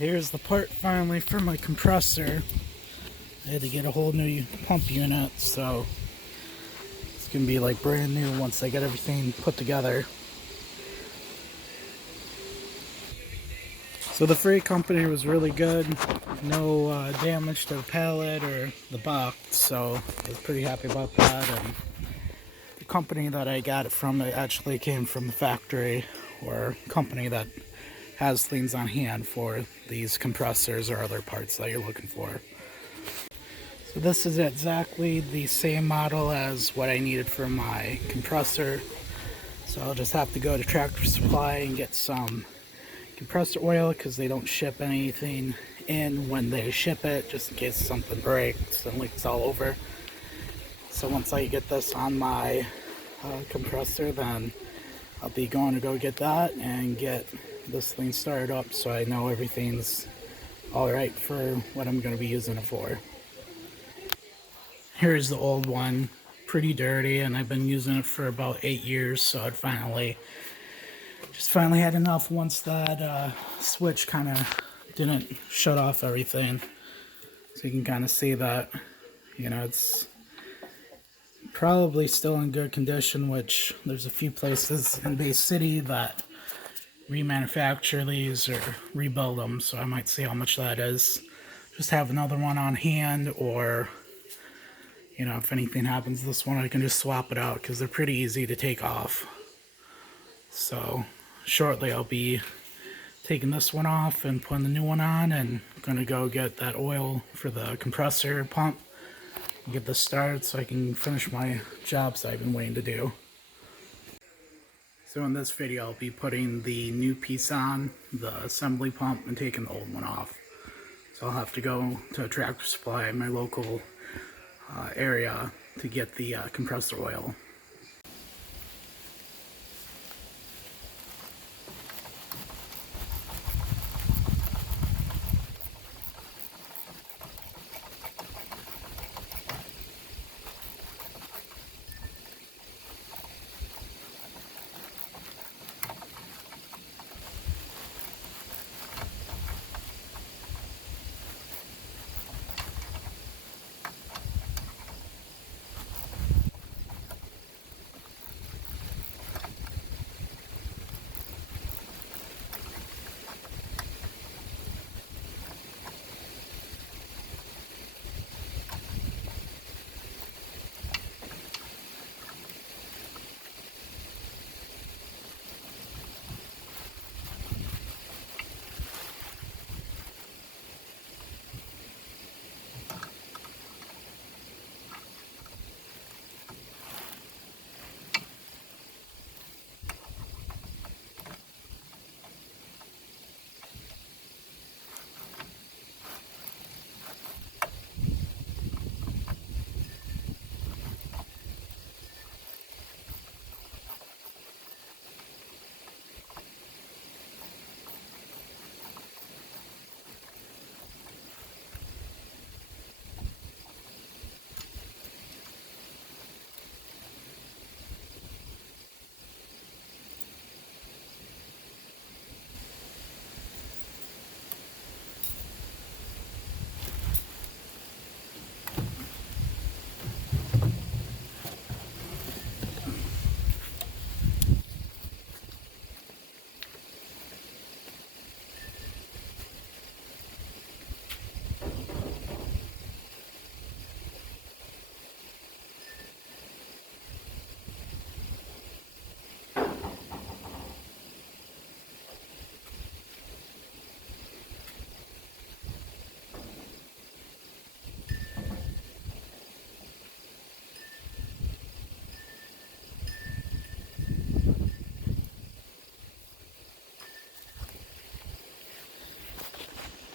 Here's the part finally for my compressor. I had to get a whole new pump unit, so it's gonna be like brand new once I get everything put together. So the freight company was really good. No damage to the pallet or the box, so I was pretty happy about that. And the company that I got it from, it actually came from the factory or company that has things on hand for these compressors or other parts that you're looking for. So this is exactly the same model as what I needed for my compressor. So I'll just have to go to Tractor Supply and get some compressor oil because they don't ship anything in when they ship it, just in case something breaks and leaks all over. So once I get this on my compressor, then I'll be going to go get that and get this thing started up so I know everything's alright for what I'm going to be using it for. Here's the old one, pretty dirty, and I've been using it for about 8 years, so I'd finally had enough once that switch kind of didn't shut off everything. So you can kind of see that, it's probably still in good condition, which there's a few places in Bay City that remanufacture these or rebuild them, so I might see how much that is. Just have another one on hand, or if anything happens to this one, I can just swap it out because they're pretty easy to take off. So shortly I'll be taking this one off and putting the new one on, and I'm gonna go get that oil for the compressor pump and get this started so I can finish my jobs I've been waiting to do. So in this video I'll be putting the new piece on, the assembly pump, and taking the old one off. So I'll have to go to a Tractor Supply in my local area to get the compressor oil.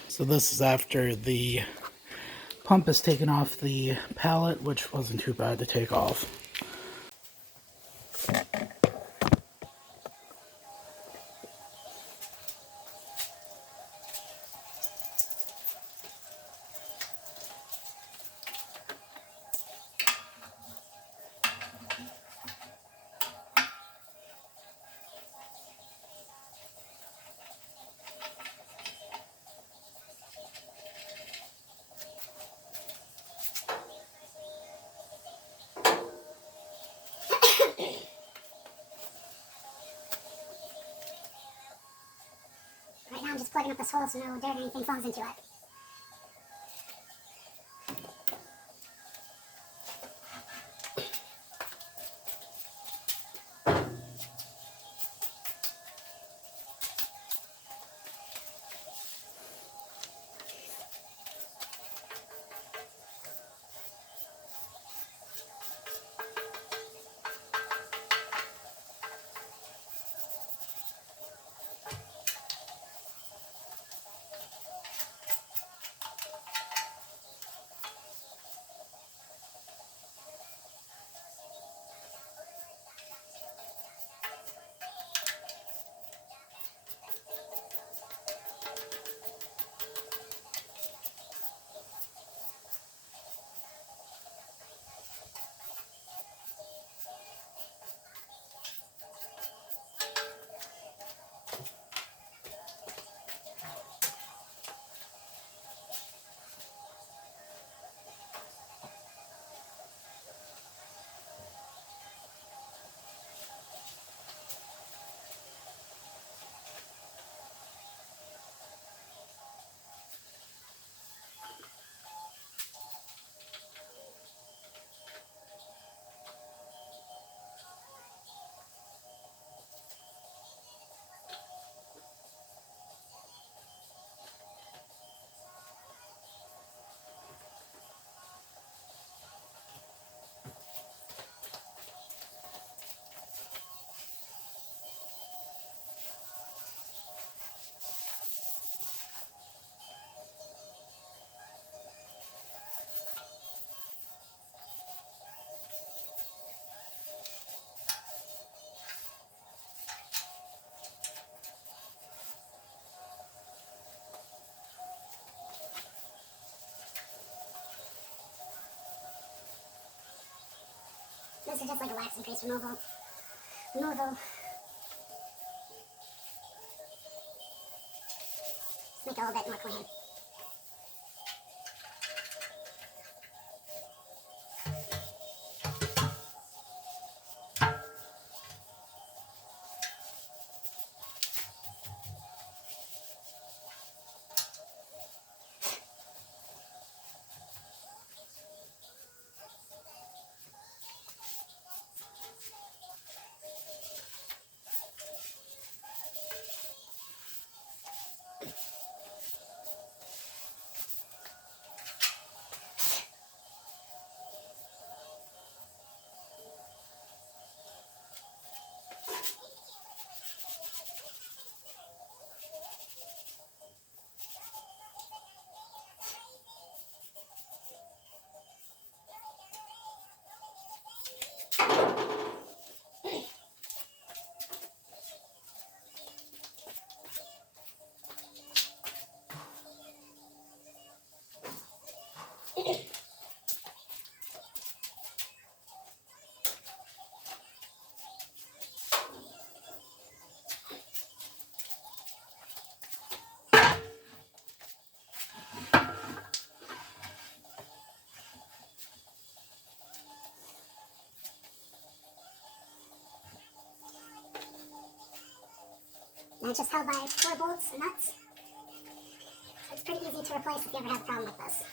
So this is after the pump is taken off the pallet, which wasn't too bad to take off. just plugging up this hole so no dirt or anything falls into it. This is just like a wax and grease removal. Just make it a little bit more clean. And it's just held by 4 bolts and nuts. So it's pretty easy to replace if you ever have a problem like this.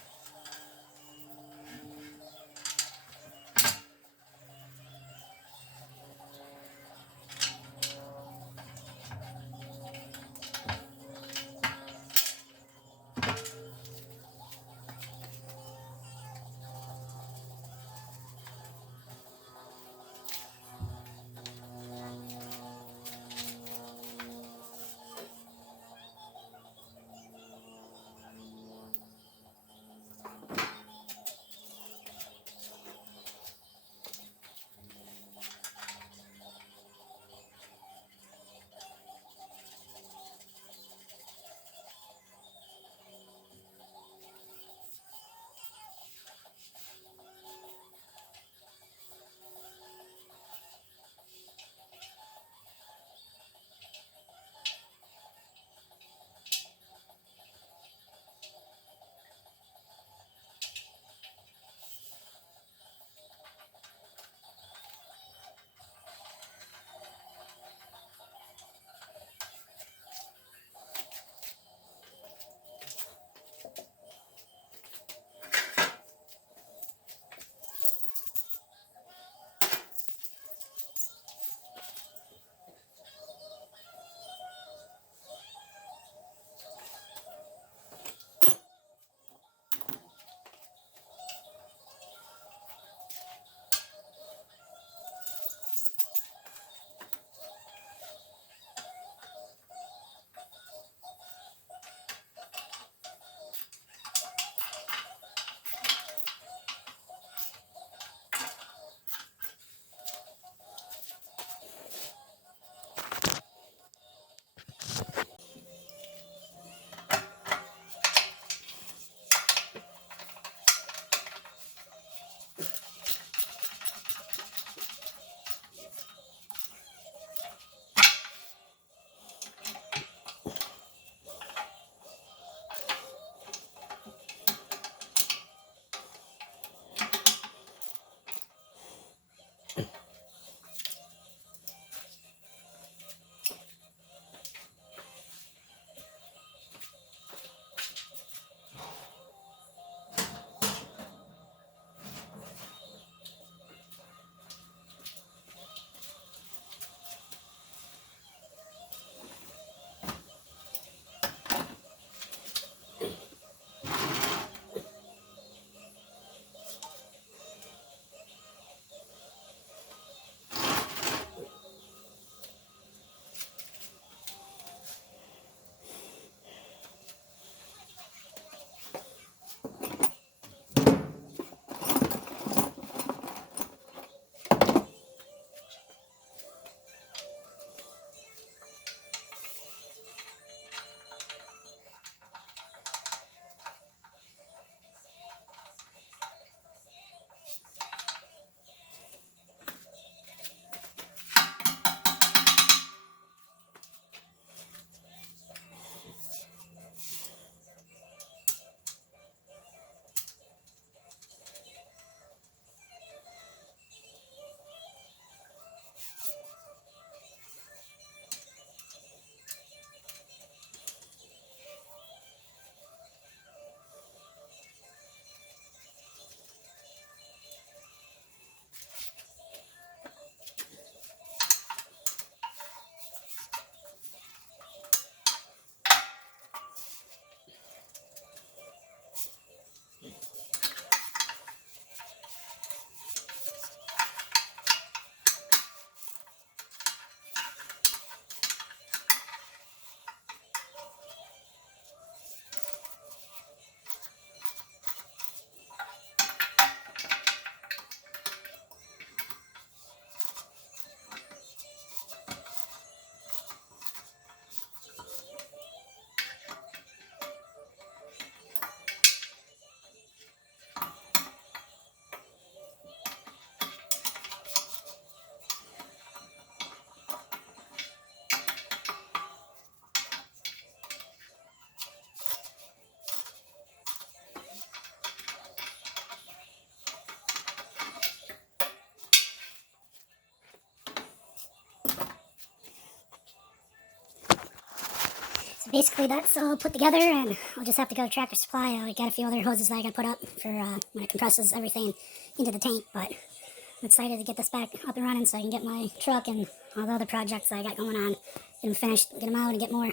basically that's all put together, and I'll just have to go to Tractor Supply. I got a few other hoses that I gotta put up for when it compresses everything into the tank, but I'm excited to get this back up and running so I can get my truck and all the other projects that I got going on, get them finished, get them out, and get more.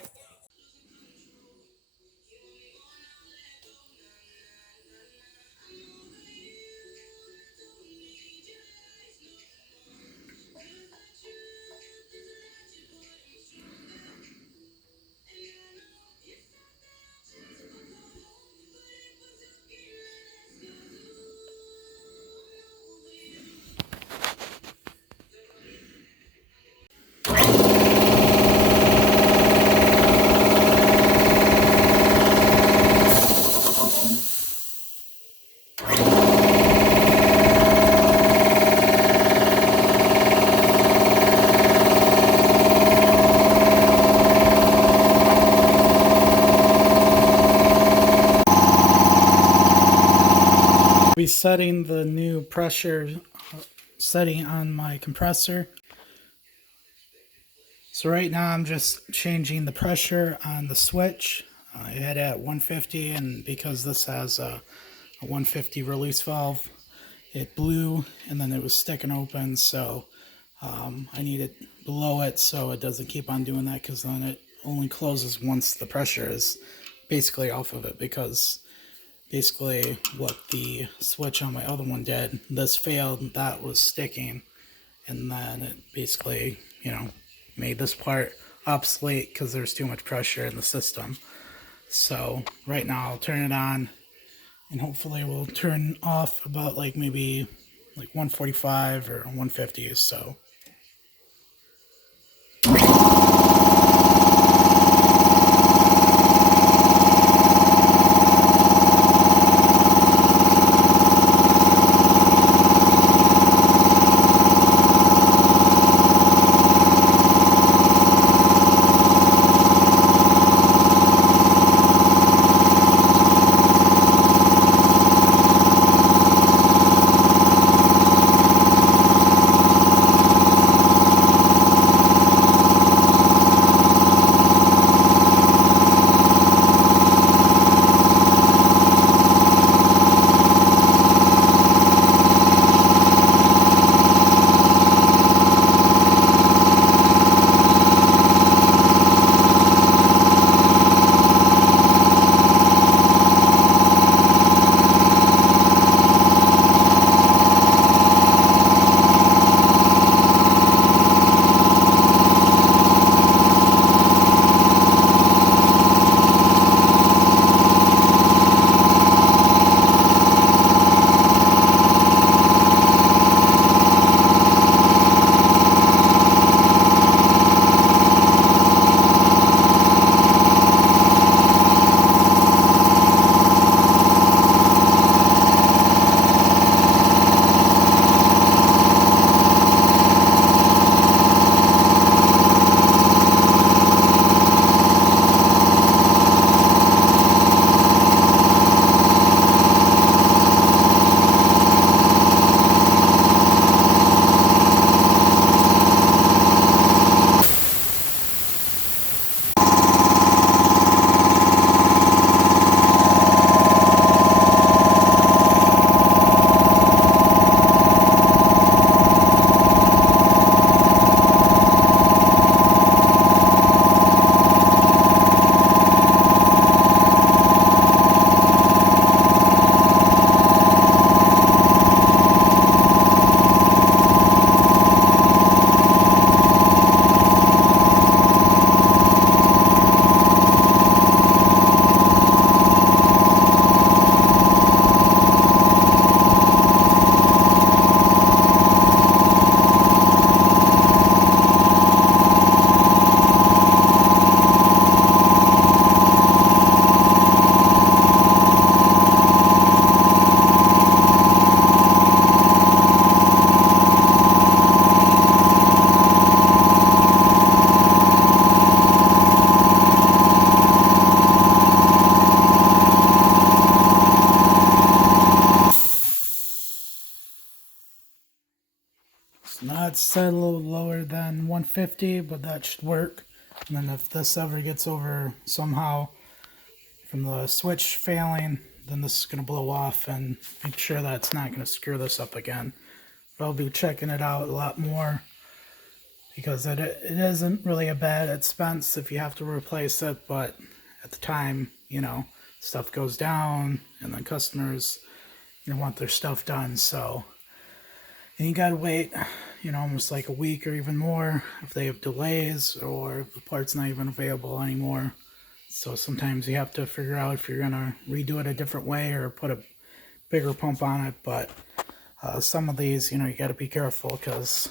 Be setting the new pressure setting on my compressor. So right now I'm just changing the pressure on the switch. I had it at 150, and because this has a 150 release valve, it blew and then it was sticking open, so I need it below it so it doesn't keep on doing that, because then it only closes once the pressure is basically off of it, because basically what the switch on my other one did, this failed, that was sticking, and then it basically, you know, made this part obsolete because there's too much pressure in the system. So right now I'll turn it on, and hopefully we'll turn off about like maybe like 145 or 150 or so. Now it's set a little lower than 150, but that should work. And then if this ever gets over somehow from the switch failing, then this is going to blow off, and make sure that it's not going to screw this up again. But I'll be checking it out a lot more, because it isn't really a bad expense if you have to replace it, but at the time, you know, stuff goes down and then customers, you know, want their stuff done. So, and you gotta wait, you know, almost like a week or even more if they have delays or if the part's not even available anymore. So sometimes you have to figure out if you're gonna redo it a different way or put a bigger pump on it. But some of these, you know, you gotta be careful, because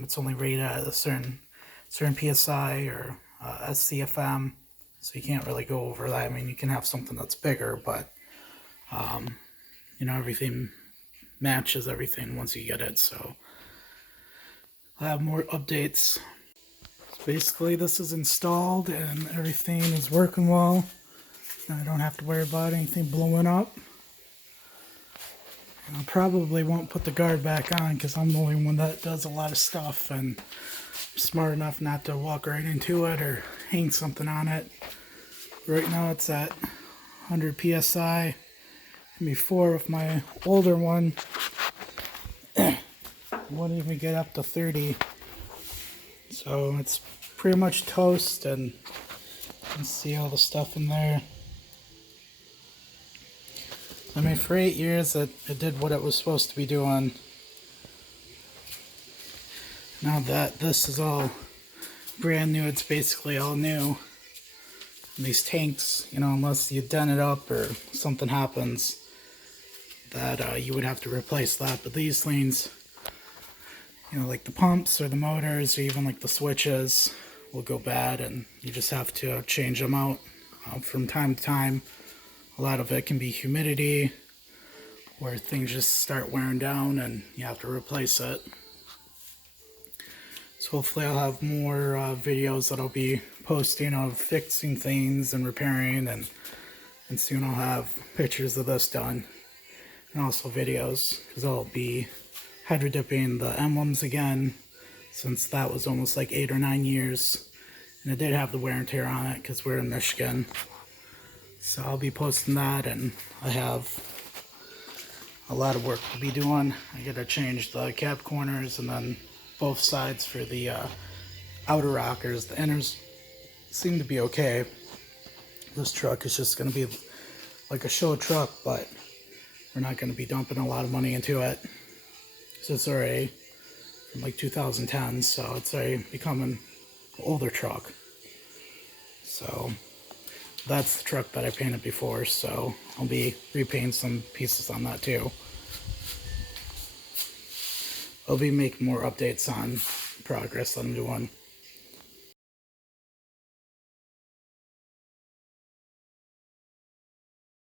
it's only rated at a certain PSI or SCFM, so you can't really go over that. I mean, you can have something that's bigger, but you know, everything matches everything once you get it. So I'll have more updates. So basically, this is installed and everything is working well. I don't have to worry about anything blowing up. I probably won't put the guard back on, because I'm the only one that does a lot of stuff, and I'm smart enough not to walk right into it or hang something on it. Right now it's at 100 psi, and before with my older one, wouldn't even get up to 30. So it's pretty much toast, and you can see all the stuff in there. I mean, for 8 years, it did what it was supposed to be doing. Now that this is all brand new, it's basically all new. And these tanks, you know, unless you dent it up or something happens, that you would have to replace that. But these things, you know, like the pumps or the motors or even like the switches will go bad, and you just have to change them out from time to time. A lot of it can be humidity, where things just start wearing down and you have to replace it. So hopefully I'll have more videos that I'll be posting of fixing things and repairing, and soon I'll have pictures of this done, and also videos, because I'll be hydro dipping the emblems again, since that was almost like 8 or 9 years, and it did have the wear and tear on it because we're in Michigan. So I'll be posting that, and I have a lot of work to be doing. I gotta change the cab corners and then both sides for the outer rockers. The inners seem to be okay. This truck is just gonna be like a show truck, but we're not gonna be dumping a lot of money into it. So it's already from like 2010, so it's already becoming an older truck. So that's the truck that I painted before, so I'll be repainting some pieces on that too. I'll be making more updates on progress that I'm doing.